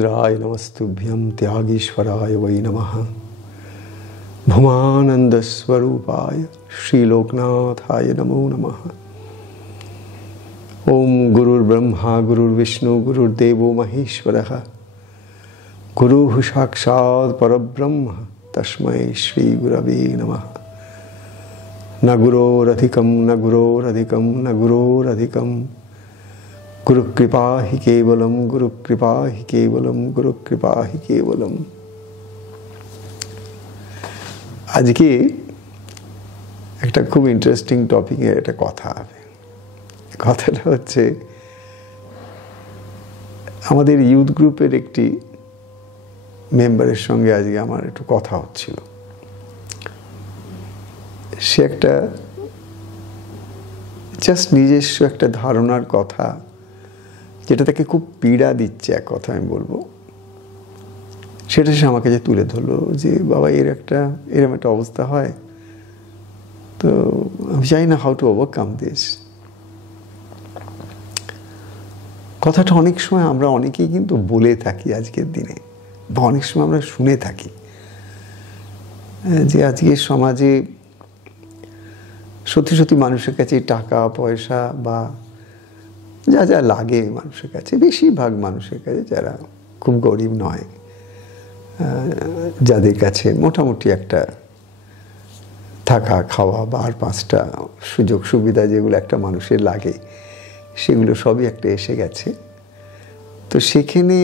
योगीन्द्राय नमस्तुभ्यं त्यागीश्वराय वै नमः। भुमानन्दस्वरूपाय श्रीलोकनाथाय नमो नमः। ओम गुरुर्ब्रह्मा गुरुर्विष्णु गुरुर्देवो महेश्वरः। गुरुः साक्षात् परब्रह्म तस्मै श्री गुरवे नमः। न गुरोरधिकं न गुरोरधिकं न गुरोरधिकं गुरुकृपा हि केवलं गुरुकृपा हि केवलं गुरुकृपा हि केवलं। আজকে একটা খুব ইন্টারেস্টিং টপিকের একটা কথা হবে। কথাটা হচ্ছে আমাদের ইউথ গ্রুপের একটি মেম্বারের সঙ্গে আজকে আমার একটু কথা হচ্ছিল। সে একটা জাস্ট নিজস্ব একটা ধারণার কথা, যেটা তাকে খুব পীড়া দিচ্ছে, এক কথা আমি বলবো, সেটা সে আমাকে যে তুলে ধরলো যে বাবা এরকম একটা অবস্থা হয়, তো আমি জানি না হাউ টু ওভারকাম দিস। কথাটা অনেক সময় আমরা অনেকেই কিন্তু বলে থাকি আজকের দিনে, বা অনেক সময় আমরা শুনে থাকি যে আজকের সমাজে সত্যি সত্যি মানুষের কাছে টাকা পয়সা বা যা যা লাগে মানুষের কাছে, বেশিরভাগ মানুষের কাছে যারা খুব গরিব নয়, যাদের কাছে মোটামুটি একটা থাকা খাওয়া বা আর পাঁচটা সুযোগ সুবিধা যেগুলো একটা মানুষের লাগে, সেগুলো সবই একটা এসে গেছে। তো সেখানে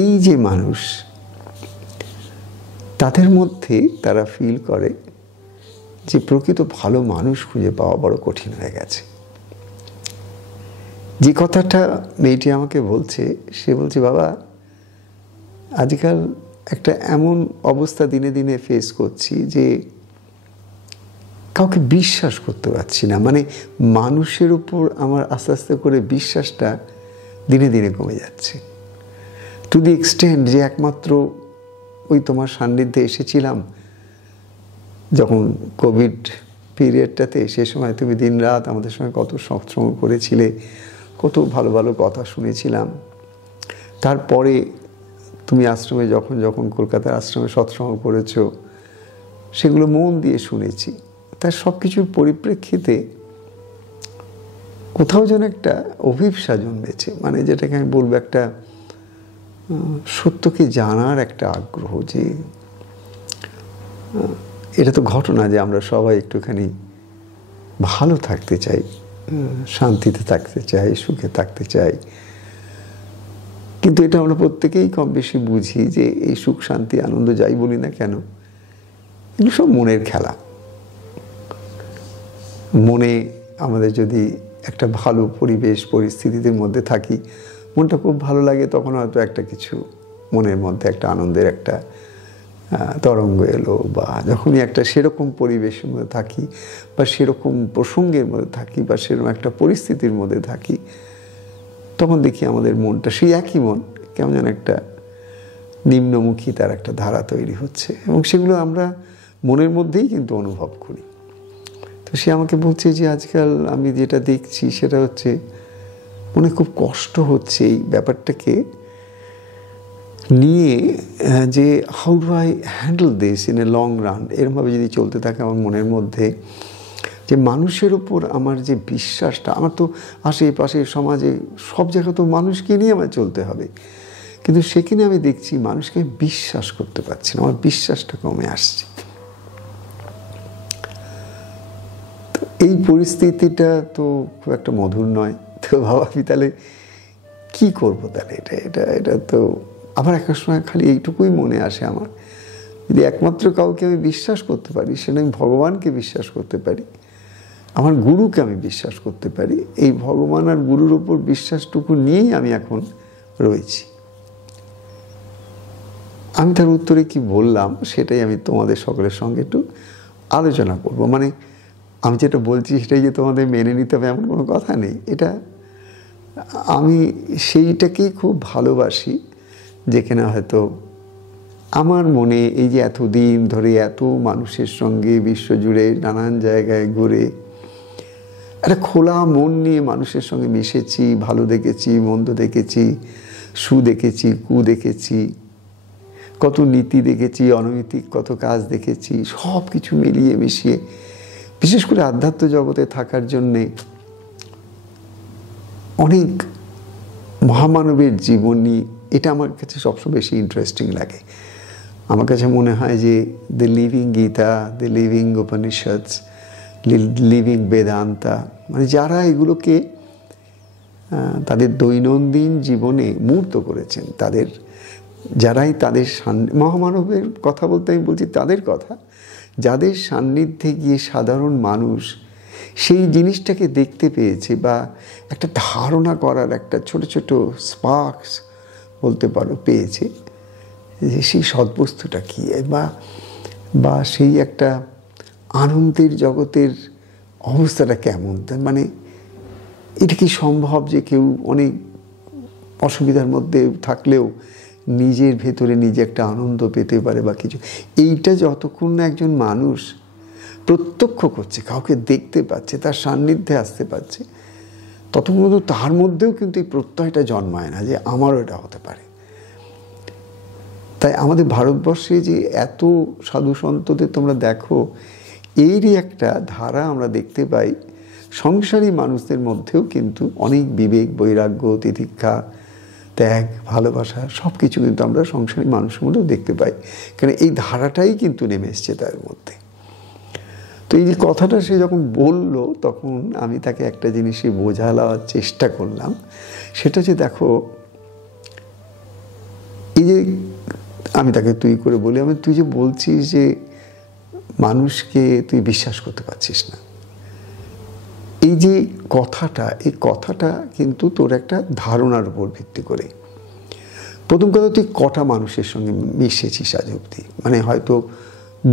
এই যে মানুষ, তাদের মধ্যে তারা ফিল করে যে প্রকৃত ভালো মানুষ খুঁজে পাওয়া বড় কঠিন হয়ে গেছে। যে কথাটা মেয়েটি আমাকে বলছে, সে বলছে বাবা আজকাল একটা এমন অবস্থা দিনে দিনে ফেস করছি যে কাউকে বিশ্বাস করতে পারছি না। মানে মানুষের উপর আমার আস্তে আস্তে করে বিশ্বাসটা দিনে দিনে কমে যাচ্ছে, টু দি এক্সটেন্ট যে একমাত্র ওই তোমার সান্নিধ্যে এসেছিলাম যখন কোভিড পিরিয়ডটাতে, সে সময় তুমি দিন রাত আমাদের সঙ্গে কত সৎসঙ্গ করেছিলে, কত ভালো ভালো কথা শুনেছিলাম। তারপরে তুমি আশ্রমে যখন যখন কলকাতার আশ্রমে সৎসঙ্গ করেছো, সেগুলো মন দিয়ে শুনেছি। তার সব কিছুর পরিপ্রেক্ষিতে কোথাও যেন একটা অভিপ্সা জন্মেছে, মানে যেটাকে আমি বলবো একটা সত্যকে জানার একটা আগ্রহ, যে এটা তো ঘটনা যে আমরা সবাই একটুখানি ভালো থাকতে চাই, শান্তিতে থাকতে চাই, সুখে থাকতে চাই। কিন্তু এটা আমরা প্রত্যেকেই কম বেশি বুঝি যে এই সুখ শান্তি আনন্দ যাই বলি না কেন, এগুলো সব মনের খেলা। মনে আমাদের যদি একটা ভালো পরিবেশ পরিস্থিতির মধ্যে থাকি, মনটা খুব ভালো লাগে, তখন হয়তো একটা কিছু মনের মধ্যে একটা আনন্দের একটা তরঙ্গ এলো, বা যখনই একটা সেরকম পরিবেশের মধ্যে থাকি বা সেরকম প্রসঙ্গের মধ্যে থাকি বা সেরকম একটা পরিস্থিতির মধ্যে থাকি, তখন দেখি আমাদের মনটা সেই একই মন কেমন যেন একটা নিম্নমুখী তার একটা ধারা তৈরি হচ্ছে, এবং সেগুলো আমরা মনের মধ্যেই কিন্তু অনুভব করি। তো সে আমাকে বলছে যে আজকাল আমি যেটা দেখছি সেটা হচ্ছে মনে খুব কষ্ট হচ্ছে এই ব্যাপারটাকে নিয়ে, যে how do I handle this in a long run. এরমভাবে যদি চলতে থাকে আমার মনের মধ্যে, যে মানুষের ওপর আমার যে বিশ্বাসটা, আমার তো আশেপাশে সমাজে সব জায়গায় তো মানুষকে নিয়ে আমার চলতে হবে, কিন্তু সেখানে আমি দেখছি মানুষকে বিশ্বাস করতে পারছি না, আমার বিশ্বাসটা কমে আসছে। তো এই পরিস্থিতিটা তো খুব একটা মধুর নয়। তো ভাবা আমি তাহলে কী করবো, তাহলে এটা তো আবার একটা সময় খালি এইটুকুই মনে আসে আমার, যদি একমাত্র কাউকে আমি বিশ্বাস করতে পারি, সেটা আমি ভগবানকে বিশ্বাস করতে পারি, আমার গুরুকে আমি বিশ্বাস করতে পারি, এই ভগবান আর গুরুর ওপর বিশ্বাসটুকু নিয়েই আমি এখন রয়েছি। আমি তার উত্তরে কি বললাম সেটাই আমি তোমাদের সকলের সঙ্গে একটু আলোচনা করব। মানে আমি যেটা বলছি সেটাই যে তোমাদের মেনে নিতে হবে এমন কোনো কথা নেই। এটা আমি সেইটাকেই খুব ভালোবাসি, যেখানে হয়তো আমার মনে এই যে এতদিন ধরে এত মানুষের সঙ্গে বিশ্বজুড়ে নানান জায়গায় ঘুরে একটা খোলা মন নিয়ে মানুষের সঙ্গে মিশেছি, ভালো দেখেছি, মন্দ দেখেছি, সু দেখেছি, কু দেখেছি, কত নীতি দেখেছি, অনৈতিক কত কাজ দেখেছি, সব কিছু মিলিয়ে মিশিয়ে, বিশেষ করে আধ্যাত্ম জগতে থাকার জন্যে অনেক মহামানবের জীবনী, এটা আমার কাছে সবসময় বেশি ইন্টারেস্টিং লাগে। আমার কাছে মনে হয় যে the living Gita, the living Upanishad, living Vedanta, মানে যারা এগুলোকে তাদের দৈনন্দিন জীবনে মূর্ত করেছেন, যারাই তাদের মহামানবের কথা বলতে আমি বলছি তাদের কথা, যাদের সান্নিধ্যে গিয়ে সাধারণ মানুষ সেই জিনিসটাকে দেখতে পেয়েছে বা একটা ধারণা করার একটা ছোট ছোট স্পার্কস বলতে পারো পেয়েছে, যে সেই সদ্বস্তুটা কী, বা সেই একটা আনন্দের জগতের অবস্থাটা কেমন। মানে এটা কি সম্ভব যে কেউ অনেক অসুবিধার মধ্যে থাকলেও নিজের ভেতরে নিজে একটা আনন্দ পেতে পারে বা কিছু, এইটা যতক্ষণ না একজন মানুষ প্রত্যক্ষ করছে, কাউকে দেখতে পাচ্ছে, তার সান্নিধ্যে আসতে পারছে, ততক্ষণ তার মধ্যেও কিন্তু এই প্রত্যয়টা জন্মায় না যে আমারও এটা হতে পারে। তাই আমাদের ভারতবর্ষে যে এত সাধু সন্তদের তোমরা দেখো, এরই একটা ধারা আমরা দেখতে পাই সংসারী মানুষদের মধ্যেও, কিন্তু অনেক বিবেক, বৈরাগ্য, তিতিক্ষা, ত্যাগ, ভালোবাসা সব কিছু কিন্তু আমরা সংসারী মানুষের মধ্যেও দেখতে পাই, কারণ এই ধারাটাই কিন্তু নেমে এসছে তার মধ্যে। তো এই যে কথাটা সে যখন বলল, তখন আমি তাকে একটা জিনিসই বোঝাবার চেষ্টা করলাম, সেটা যে দেখো, এই যে আমি তাকে তুই করে বলি, তুই যে বলছিস যে মানুষকে তুই বিশ্বাস করতে পারছিস না, এই যে কথাটা, এই কথাটা কিন্তু তোর একটা ধারণার উপর ভিত্তি করে। প্রথম কথা, তুই কটা মানুষের সঙ্গে মিশেছিস আজ অবধি? মানে হয়তো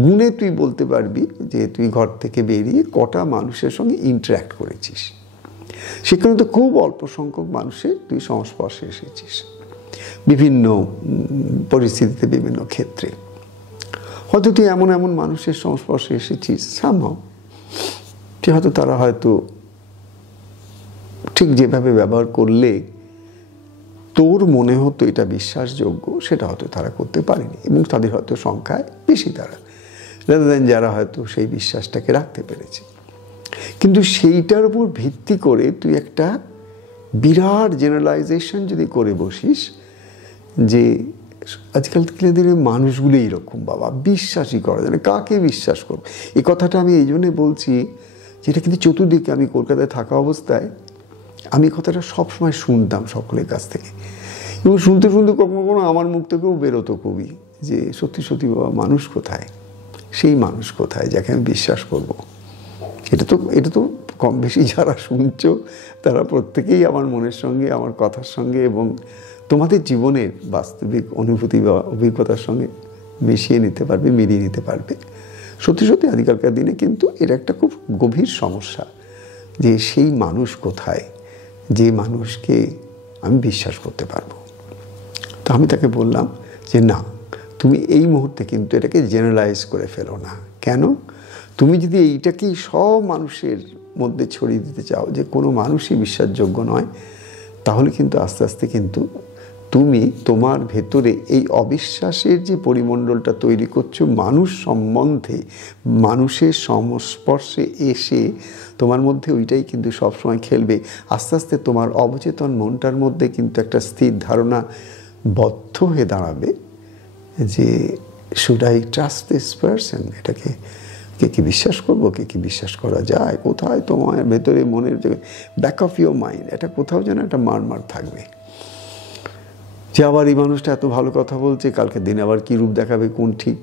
গুণে তুই বলতে পারবি যে তুই ঘর থেকে বেরিয়ে কটা মানুষের সঙ্গে ইন্টারঅ্যাক্ট করেছিস। সেখানে তো খুব অল্প সংখ্যক মানুষের তুই সংস্পর্শে এসেছিস, বিভিন্ন পরিস্থিতিতে, বিভিন্ন ক্ষেত্রে। হয়তো তুই এমন এমন মানুষের সংস্পর্শে এসেছিস সামহাও, যে হয়তো তারা হয়তো ঠিক যেভাবে ব্যবহার করলে তোর মনে হতো এটা বিশ্বাসযোগ্য, সেটা হয়তো তারা করতে পারেনি, এবং তাদের হয়তো সংখ্যায় বেশি তারা, রাদার দ্যান যারা হয়তো সেই বিশ্বাসটাকে রাখতে পেরেছে। কিন্তু সেইটার উপর ভিত্তি করে তুই একটা বিরাট জেনারেলাইজেশন যদি করে বসিস যে আজকালকার দিনে মানুষগুলো এইরকম, বাবা বিশ্বাসই করা যায় না, কাকে বিশ্বাস করবো। এই কথাটা আমি এই জন্যে বলছি, যেটা কিন্তু চতুর্দিকে, আমি কলকাতায় থাকা অবস্থায় আমি কথাটা সবসময় শুনতাম সকলের কাছ থেকে, এবং শুনতে শুনতে কখনো কখনো আমার মুখ থেকেও বেরোতো কবি যে সত্যি সত্যি বাবা, মানুষ কোথায়, সেই মানুষ কোথায় যাকে আমি বিশ্বাস করব। এটা তো কম বেশি যারা শুনছো তারা প্রত্যেকেই আমার মনের সঙ্গে, আমার কথার সঙ্গে এবং তোমাদের জীবনের বাস্তবিক অনুভূতি বা অভিজ্ঞতার সঙ্গে মিশিয়ে নিতে পারবে, মিলিয়ে নিতে পারবে। সত্যি সত্যি আজকালকার দিনে কিন্তু এটা একটা খুব গভীর সমস্যা, যে সেই মানুষ কোথায়, যে মানুষকে আমি বিশ্বাস করতে পারবো। তো আমি তাকে বললাম যে না, তুমি এই মুহূর্তে কিন্তু এটাকে জেনারেলাইজ করে ফেলো না। কেন? তুমি যদি এইটাকেই সব মানুষের মধ্যে ছড়িয়ে দিতে চাও যে কোনো মানুষই বিশ্বাসযোগ্য নয়, তাহলে কিন্তু আস্তে আস্তে কিন্তু তুমি তোমার ভেতরে এই অবিশ্বাসের যে পরিমণ্ডলটা তৈরি করছো মানুষ সম্বন্ধে, মানুষের সংস্পর্শে এসে তোমার মধ্যে ওইটাই কিন্তু সবসময় খেলবে। আস্তে আস্তে তোমার অবচেতন মনটার মধ্যে কিন্তু একটা স্থির ধারণা বদ্ধ হয়ে দাঁড়াবে যে should I trust this person, এটাকে কে কি বিশ্বাস করবো, কে কি বিশ্বাস করা যায়, কোথায় তোমার ভেতরে মনের ব্যাক অফ ইউর মাইন্ড এটা কোথাও যেন একটা মারমার থাকবে, যে আবার এই মানুষটা এত ভালো কথা বলছে, কালকে দিন আবার কী রূপ দেখাবে, কোন ঠিক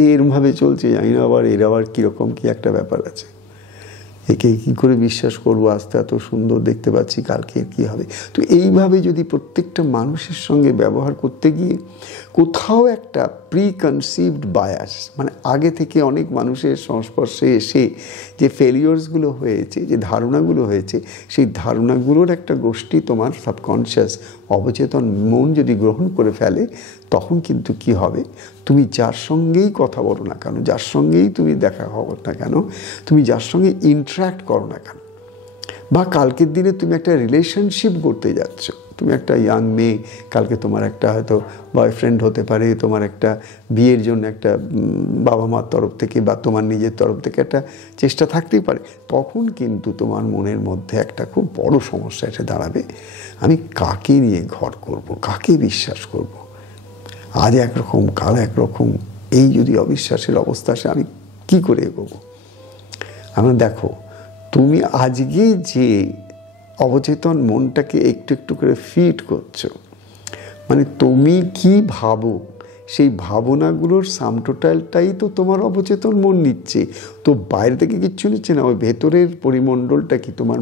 এরমভাবে চলছে, জানি না আবার এর আবার কীরকম কী একটা ব্যাপার আছে, একে কী করে বিশ্বাস করবো, আজকে এত সুন্দর দেখতে পাচ্ছি, কালকে কী হবে। তো এইভাবে যদি প্রত্যেকটা মানুষের সঙ্গে ব্যবহার করতে গিয়ে কোথাও একটা প্রিকনসিভড বায়াস, মানে আগে থেকে অনেক মানুষের সংস্পর্শে এসে যে ফেলিওর্সগুলো হয়েছে, যে ধারণাগুলো হয়েছে, সেই ধারণাগুলোর একটা গোষ্ঠী তোমার সাবকনশিয়াস অবচেতন মন যদি গ্রহণ করে ফেলে, তখন কিন্তু কি হবে, তুমি যার সঙ্গেই কথা বলো না কেন, যার সঙ্গেই তুমি দেখা হও না কেন, তুমি যার সঙ্গে ইন্টারাক্ট করো না কেন, বা কালকের দিনে তুমি একটা রিলেশনশিপ করতে যাচ্ছ, তুমি একটা ইয়াং মেয়ে, কালকে তোমার একটা হয়তো বয়ফ্রেন্ড হতে পারে, তোমার একটা বিয়ের জন্য একটা বাবা মার তরফ থেকে বা তোমার নিজের তরফ থেকে একটা চেষ্টা থাকতেই পারে। তখন কিন্তু তোমার মনের মধ্যে একটা খুব বড় সমস্যা এসে দাঁড়াবে, আমি কাকে নিয়ে ঘর করব, কাকে বিশ্বাস করব, আজ একরকম কাল একরকম, এই যদি অবিশ্বাসের অবস্থা আসে আমি কি করে এগোবো। আমরা দেখো, তুমি আজকে যে অবচেতন মনটাকে একটু একটু করে ফিড করছো, মানে তুমি কি ভাবো সেই ভাবনাগুলোর সামটোটালটাই তো তোমার অবচেতন মন নিচ্ছে। তো বাইরে থেকে কিচ্ছু নিচ্ছে না, ওই ভেতরের পরিমণ্ডলটা কি, তোমার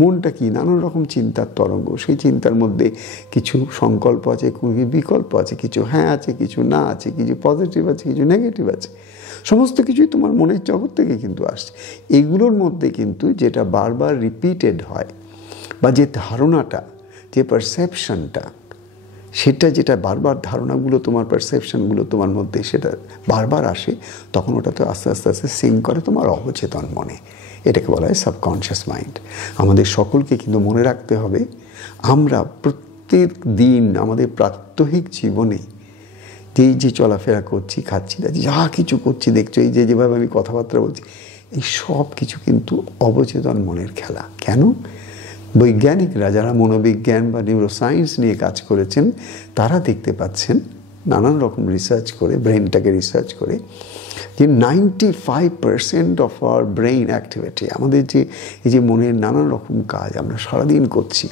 মনটা কি, নানান রকম চিন্তার তরঙ্গ। সেই চিন্তার মধ্যে কিছু সংকল্প আছে, কিছু বিকল্প আছে, কিছু হ্যাঁ আছে, কিছু না আছে, কিছু পজিটিভ আছে, কিছু নেগেটিভ আছে। সমস্ত কিছুই তোমার মনের জগৎ থেকে কিন্তু আসছে। এগুলোর মধ্যে কিন্তু যেটা বারবার রিপিটেড হয়, বা যে ধারণাটা, যে পারসেপশনটা, সেটা যেটা বারবার ধারণাগুলো তোমার পারসেপশনগুলো তোমার মধ্যে সেটা বারবার আসে, তখন ওটা তো আস্তে আস্তে আস্তে সিঙ্ক করে তোমার অবচেতন মনে। এটাকে বলা হয় সাবকনশিয়াস মাইন্ড। আমাদের সকলকে কিন্তু মনে রাখতে হবে, আমরা প্রত্যেক দিন আমাদের প্রাত্যহিক জীবনে যে চলাফেরা করছি, খাচ্ছি, যা কিছু করছি, দেখছো, এই যেভাবে আমি কথাবার্তা বলছি, এই সব কিছু কিন্তু অবচেতন মনের খেলা। কেন? বৈজ্ঞানিকরা যারা মনোবিজ্ঞান বা নিউরোসায়েন্স নিয়ে কাজ করেছেন, তারা দেখতে পাচ্ছেন নানান রকম রিসার্চ করে, ব্রেনটাকে রিসার্চ করে, যে 95% অফ আওয়ার ব্রেইন অ্যাক্টিভিটি, আমাদের এই যে মনের নানান রকম কাজ আমরা সারাদিন করছি,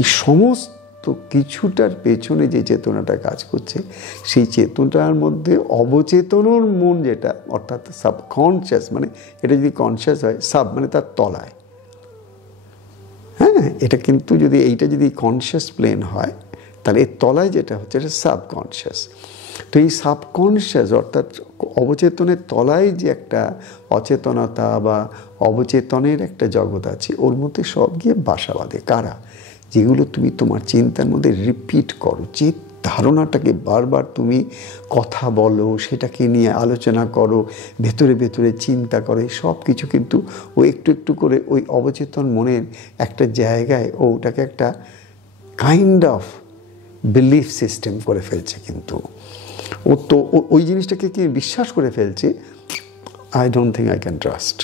এই সমস্ত কিছুটার পেছনে যে চেতনাটা কাজ করছে, সেই চেতনার মধ্যে অবচেতনর মন যেটা, অর্থাৎ সাবকনশিয়াস, মানে এটা যদি কনশিয়াস হয়, সাব মানে তার তলায়, হ্যাঁ, এটা কিন্তু যদি এইটা যদি কনশিয়াস প্লেন হয়, তাহলে এর তলায় যেটা হচ্ছে এটা সাবকনশিয়াস। তো এই সাবকনশিয়াস অর্থাৎ অবচেতনের তলায় যে একটা অচেতনতা বা অবচেতনের একটা জগৎ আছে, ওর মধ্যে সব গিয়ে বাসা বাঁধে কারা? যেগুলো তুমি তোমার চিন্তার মধ্যে রিপিট করো, যে ধারণাটাকে বারবার তুমি কথা বলো, সেটাকে নিয়ে আলোচনা করো, ভেতরে ভেতরে চিন্তা করো, সব কিছু কিন্তু ও একটু একটু করে ওই অবচেতন মনের একটা জায়গায় ওটাকে একটা কাইন্ড অফ বিলিফ সিস্টেম করে ফেলছে। কিন্তু ও তো ওই জিনিসটাকে কি বিশ্বাস করে ফেলছে, I don't think I can trust.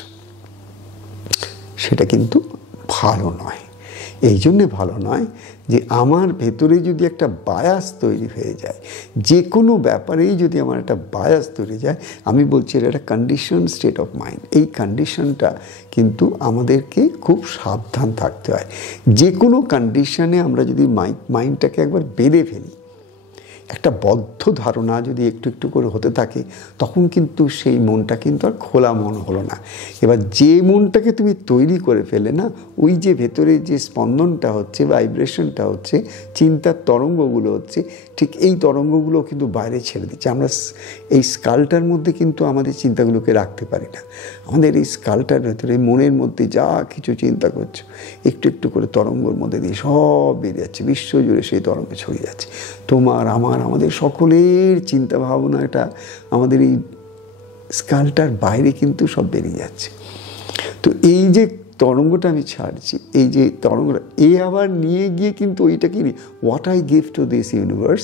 সেটা কিন্তু ভালো নয়। এই জন্যে ভালো নয় যে আমার ভেতরে যদি একটা বায়াস তৈরি হয়ে যায়, যে কোনো ব্যাপারেই যদি আমার একটা বায়াস তৈরি যায়, আমি বলছি এটা একটা কন্ডিশন স্টেট অফ মাইন্ড। এই কন্ডিশনটা কিন্তু আমাদেরকে খুব সাবধান থাকতে হয়। যে কোনো কন্ডিশনে আমরা যদি মাইন্ডটাকে একবার বেঁধে ফেলি, একটা বদ্ধ ধারণা যদি একটু একটু করে হতে থাকে, তখন কিন্তু সেই মনটা কিন্তু আর খোলা মন হলো না। এবার যে মনটাকে তুমি তৈরি করে ফেলে না, ওই যে ভেতরে যে স্পন্দনটা হচ্ছে, ভাইব্রেশনটা হচ্ছে, চিন্তার তরঙ্গগুলো হচ্ছে, ঠিক এই তরঙ্গগুলো কিন্তু বাইরে ছেড়ে দিচ্ছে। আমরা এই স্কালটার মধ্যে কিন্তু আমাদের চিন্তাগুলোকে রাখতে পারি না। আমাদের এই স্কালটার ভেতরে মনের মধ্যে যা কিছু চিন্তা করছো, একটু একটু করে তরঙ্গর মধ্যে দিয়ে সব বেরিয়ে যাচ্ছে, বিশ্বজুড়ে সেই তরঙ্গ ছড়িয়ে যাচ্ছে। তোমার আমাদের সকলের চিন্তা ভাবনাটা আমাদের এই স্কালটার বাইরে কিন্তু সব বেরিয়ে যাচ্ছে। তো এই যে তরঙ্গটা আমি ছাড়ছি, এই যে তরঙ্গটা, আবার নিয়ে গিয়ে কিন্তু ওইটা কি, what I give to this universe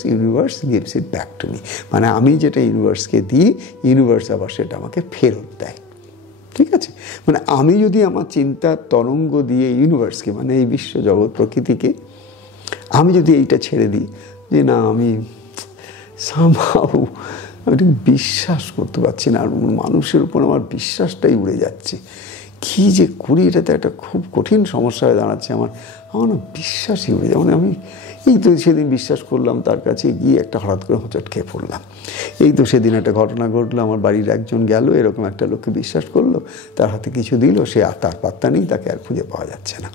gives it back to me. মানে আমি যেটা ইউনিভার্সকে দিই, ইউনিভার্স আবার সেটা আমাকে ফেরত দেয়। ঠিক আছে? মানে আমি যদি আমার চিন্তার তরঙ্গ দিয়ে ইউনিভার্সকে, মানে এই বিশ্বজগৎ প্রকৃতিকে, আমি যদি এইটা ছেড়ে দিই যে না, আমি সামহাউ আমি বিশ্বাস করতে পারছি না, আর মানুষের উপর আমার বিশ্বাসটাই উড়ে যাচ্ছে, কী যে করি, এটাতে একটা খুব কঠিন সমস্যা হয়ে দাঁড়াচ্ছে। আমার না বিশ্বাসই উড়ে যায়। মানে আমি এই তো সেদিন বিশ্বাস করলাম, তার কাছে গিয়ে একটা হঠাৎ করে হোঁচট খেয়ে পড়লাম। এই তো সেদিন একটা ঘটনা ঘটলো, আমার বাড়ির একজন গেল, এরকম একটা লোককে বিশ্বাস করলো, তার হাতে কিছু দিল, সে আর তার পাত্তা নেই, তাকে আর খুঁজে পাওয়া যাচ্ছে না।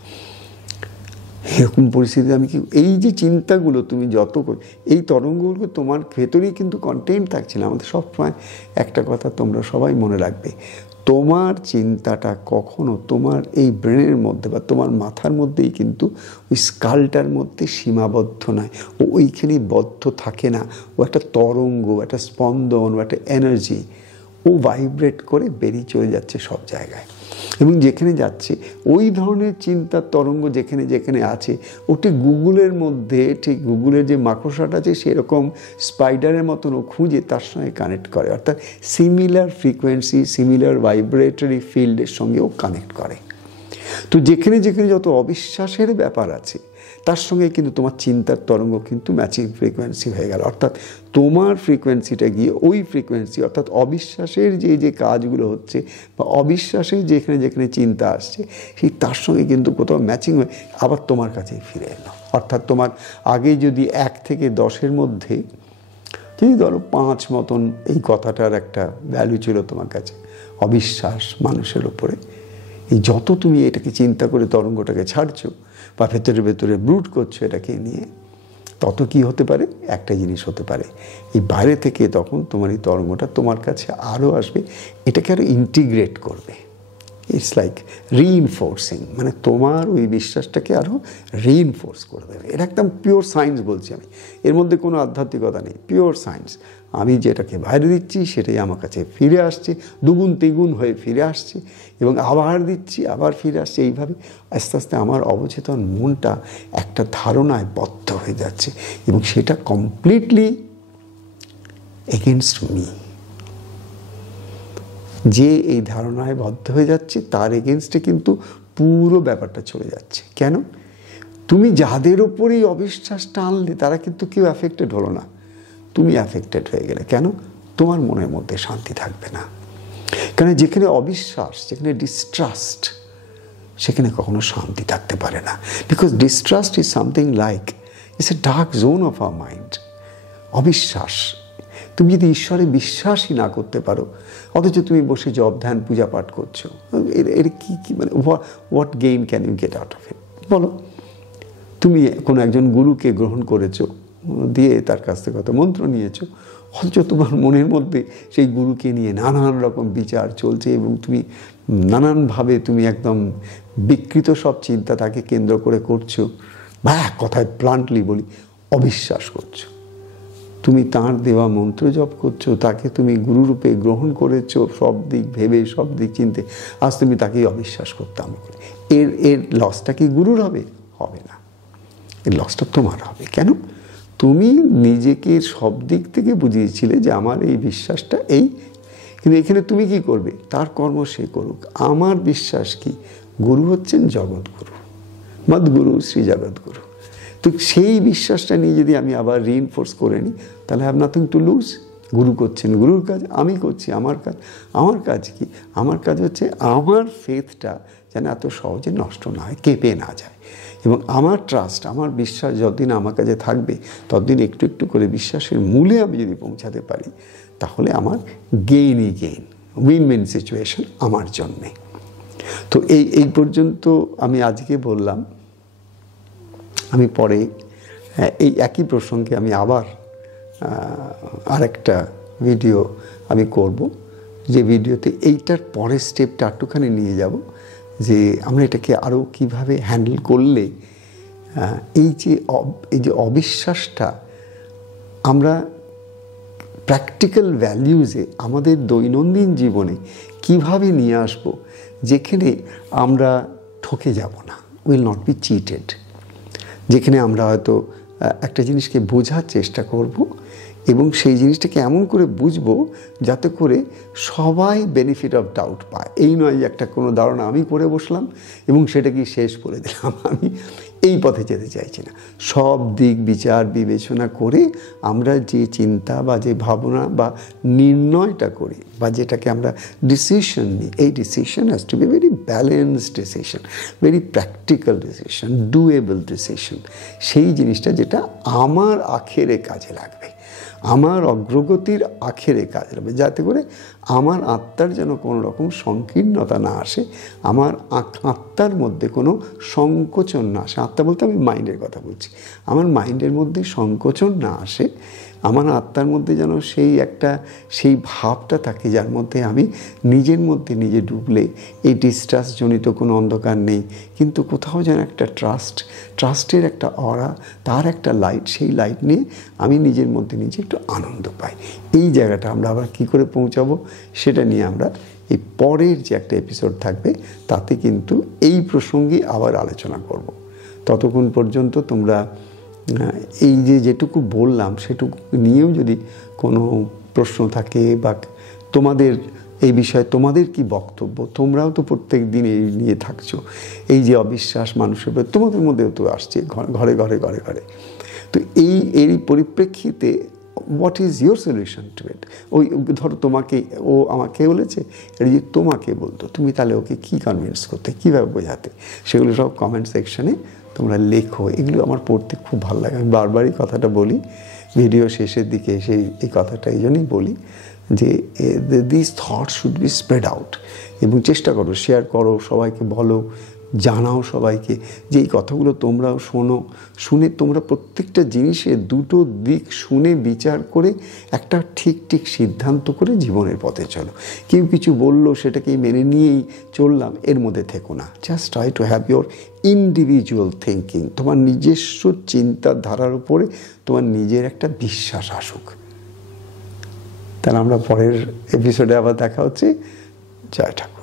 এরকম পরিস্থিতিতে আমি কি, এই যে চিন্তাগুলো তুমি যত এই তরঙ্গগুলো তোমার ভেতরেই কিন্তু কন্টেন্ট থাকছে না। আমাদের সবসময় একটা কথা তোমরা সবাই মনে রাখবে, তোমার চিন্তাটা কখনো তোমার এই ব্রেনের মধ্যে বা তোমার মাথার মধ্যেই কিন্তু ওই স্কালটার মধ্যে সীমাবদ্ধ নয়, ও ওইখানেই বদ্ধ থাকে না। ও একটা তরঙ্গ, একটা স্পন্দন, ও একটা এনার্জি, ও ও ভাইব্রেট করে বেরিয়ে চলে যাচ্ছে সব জায়গায়, এবং যেখানে যাচ্ছে ওই ধরনের চিন্তার তরঙ্গ যেখানে যেখানে আছে, ওটি গুগলের মধ্যে, ঠিক গুগলের যে মাকড়সাটা আছে সেরকম স্পাইডারের মতন ও খুঁজে তার সঙ্গে কানেক্ট করে, অর্থাৎ সিমিলার ফ্রিকোয়েন্সি, সিমিলার ভাইব্রেটরি ফিল্ডের সঙ্গে ও কানেক্ট করে। তো যেখানে যেখানে যত অবিশ্বাসের ব্যাপার আছে তার সঙ্গে কিন্তু তোমার চিন্তার তরঙ্গ কিন্তু ম্যাচিং ফ্রিকোয়েন্সি হয়ে গেল, অর্থাৎ তোমার ফ্রিকোয়েন্সিটা গিয়ে ওই ফ্রিকোয়েন্সি, অর্থাৎ অবিশ্বাসের যে যে কাজগুলো হচ্ছে বা অবিশ্বাসের যেখানে যেখানে চিন্তা আসছে সেই তার সঙ্গে কিন্তু কোথাও ম্যাচিং হয়ে আবার তোমার কাছেই ফিরে এলো। অর্থাৎ তোমার আগে যদি 1 থেকে 10-এর মধ্যে যদি ধরো 5 মতন এই কথাটার একটা ভ্যালু ছিল তোমার কাছে, অবিশ্বাস মানুষের ওপরে, এই যত তুমি এটাকে চিন্তা করে তরঙ্গটাকে ছাড়ছো বা ভেতরে ভেতরে ব্রুট করছো এটাকে নিয়ে, তত কি হতে পারে, একটা জিনিস হতে পারে, এই বাইরে থেকে তখন তোমার এই তরঙ্গটা তোমার কাছে আরও আসবে, এটাকে আরও ইন্টিগ্রেট করবে। ইটস লাইক রিইনফোর্সিং, মানে তোমার ওই বিশ্বাসটাকে আরও রিইনফোর্স করে দেবে। এটা একদম পিওর সায়েন্স বলছি আমি, এর মধ্যে কোনো আধ্যাত্মিকতা নেই, পিওর সায়েন্স। আমি যেটাকে বাইরে দিচ্ছি সেটাই আমার কাছে ফিরে আসছে, দ্বিগুণ তিগুণ হয়ে ফিরে আসছে, এবং আবার দিচ্ছি আবার ফিরে আসছে। এইভাবে আস্তে আস্তে আমার অবচেতন মনটা একটা ধারণায় বদ্ধ হয়ে যাচ্ছে, এবং সেটা কমপ্লিটলি এগেনস্ট মি। যে এই ধারণায় বদ্ধ হয়ে যাচ্ছে তার এগেনস্টে কিন্তু পুরো ব্যাপারটা চলে যাচ্ছে। কেন? তুমি যাদের ওপরেই অবিশ্বাসটা আনলে তারা কিন্তু কেউ অ্যাফেক্টেড হলো না, তুমি অ্যাফেক্টেড হয়ে গেলে। কেন? তোমার মনের মধ্যে শান্তি থাকবে না। কারণ যেখানে অবিশ্বাস, যেখানে ডিস্ট্রাস্ট, সেখানে কখনো শান্তি থাকতে পারে না। Because distrust is something like it's a dark zone of our mind. অবিশ্বাস, তুমি যদি ঈশ্বরে বিশ্বাসই না করতে পারো, অথচ তুমি বসে জপ ধ্যান পূজা পাঠ করছো, এর কি মানে what gain can you get out of it? বলো। তুমি কোনো একজন গুরুকে গ্রহণ করেছো, দিয়ে তার কাছ থেকে কত মন্ত্র নিয়েছো, অথচ তোমার মনের মধ্যে সেই গুরুকে নিয়ে নানান রকম বিচার চলছে, এবং তুমি নানানভাবে তুমি একদম বিকৃত সব চিন্তা তাকে কেন্দ্র করে করছো, বা এক কথায় প্লান্টলি বলি অবিশ্বাস করছো। তুমি তাঁর দেওয়া মন্ত্র জপ করছো, তাকে তুমি গুরুরূপে গ্রহণ করেছো, সব দিক ভেবে সব দিক চিনতে, আজ তুমি তাকেই অবিশ্বাস করতে আরম্ভ করে। এর লসটা কি গুরুর হবে? হবে না, এর লসটা তোমার হবে। কেন? তুমি নিজেকে সব দিক থেকে বুঝিয়েছিলে যে আমার এই বিশ্বাসটা এই, কিন্তু এখানে তুমি কি করবে? তার কর্ম সে করুক। আমার বিশ্বাস কি? গুরু হচ্ছেন জগৎগুরু, মদ্গুরু শ্রী জগৎগুরু। তো সেই বিশ্বাসটা নিয়ে যদি আমি আবার রিইনফোর্স করে নিই, তাহলে হ্যাভ নাথিং টু লুজ। গুরু করছেন গুরুর কাজ, আমি করছি আমার কাজ। আমার কাজ কি? আমার কাজ হচ্ছে আমার ফেথটা যেন এত সহজে নষ্ট না হয়, কেঁপে না যায়, এবং আমার ট্রাস্ট, আমার বিশ্বাস যতদিন আমার কাছে থাকবে ততদিন একটু একটু করে বিশ্বাসের মূলে আমি যদি পৌঁছাতে পারি, তাহলে আমার গেইনই গেইন, উইন উইন সিচুয়েশন আমার জন্যে। তো এই পর্যন্ত আমি আজকে বললাম। আমি পরে এই একই প্রসঙ্গে আমি আবার আরেকটা ভিডিও আমি করব, যে ভিডিওতে এইটার পরের স্টেপটা একটুখানি নিয়ে যাব, যে আমরা এটাকে আরও কীভাবে হ্যান্ডেল করলে এই যে অবিশ্বাসটা আমরা প্র্যাকটিক্যাল ভ্যালিউজে আমাদের দৈনন্দিন জীবনে কিভাবে নিয়ে আসব, যেখানে আমরা ঠকে যাব না, উইল নট বি চিটেড। যেখানে আমরা হয়তো একটা জিনিসকে বোঝার চেষ্টা করব, এবং সেই জিনিসটাকে এমন করে বুঝবো যাতে করে সবাই বেনিফিট অফ ডাউট পায়। এই নয় যে একটা কোনো ধারণা আমি করে বসলাম এবং সেটাকে শেষ করে দিলাম। আমি এই পথে যেতে চাইছি না। সব দিক বিচার বিবেচনা করে আমরা যে চিন্তা বা যে ভাবনা বা নির্ণয়টা করি, বা যেটাকে আমরা ডিসিশন নিই, এই decision has to be very balanced decision, very practical decision, doable decision. সেই জিনিসটা যেটা আমার আখেরে কাজে লাগবে, আমার অগ্রগতির আখেরে কাজে লাগবে, যাতে করে আমার আত্মার যেন কোনো রকম সংকীর্ণতা না আসে, আমার আত্মার মধ্যে কোনো সংকোচন না আসে। আত্মা বলতে আমি মাইন্ডের কথা বলছি। আমার মাইন্ডের মধ্যে সংকোচন না আসে, আমার আত্মার মধ্যে যেন সেই ভাবটা থাকে, যার মধ্যে আমি নিজের মধ্যে নিজে ডুবলে এই ডিস্ট্রাস্টজনিত কোনো অন্ধকার নেই, কিন্তু কোথাও যেন একটা ট্রাস্টের একটা অরা, তার একটা লাইট, সেই লাইট নিয়ে আমি নিজের মধ্যে নিজে একটু আনন্দ পাই। এই জায়গাটা আমরা আবার কী করে পৌঁছাবো সেটা নিয়ে আমরা এই পরের যে একটা এপিসোড থাকবে তাতে কিন্তু এই প্রসঙ্গে আবার আলোচনা করব। ততক্ষণ পর্যন্ত তোমরা এই যেটুকু বললাম সেটুকু নিয়েও যদি কোনো প্রশ্ন থাকে বা তোমাদের এই বিষয়ে তোমাদের কি বক্তব্য, তোমরাও তো প্রত্যেক দিন এই নিয়ে থাকছো, এই যে অবিশ্বাস মানুষের প্রতি তোমাদের মধ্যেও তো আসছে ঘরে ঘরে ঘরে ঘরে। তো এরই পরিপ্রেক্ষিতে what is your solution to it? ওই ধরো ও আমাকে বলেছে, এটা যদি তোমাকে বলতো, তুমি তাহলে ওকে কী কনভিন্স করতে, কীভাবে বোঝাতে, সেগুলো সব কমেন্ট সেকশানে তোমরা লেখো। এগুলো আমার পড়তে খুব ভালো লাগে। আমি বারবারই কথাটা বলি, ভিডিও শেষের দিকে এই কথাটা এই জন্যই বলি যে this thoughts should be spread out, এবং চেষ্টা করো, শেয়ার করো, সবাইকে বলো, জানাও সবাইকে যে এই কথাগুলো তোমরাও শুনে তোমরা প্রত্যেকটা জিনিসের দুটো দিক শুনে বিচার করে একটা ঠিক সিদ্ধান্ত করে জীবনের পথে চলো। কেউ কিছু বললো সেটাকেই মেনে নিয়েই চললাম, এর মধ্যে থেকো না। Just try to have your individual thinking, তোমার নিজস্ব চিন্তাধারার উপরে তোমার নিজের একটা বিশ্বাস আসুক। তাহলে আমরা পরের এপিসোডে আবার দেখা হচ্ছে। জয় ঠাকুর।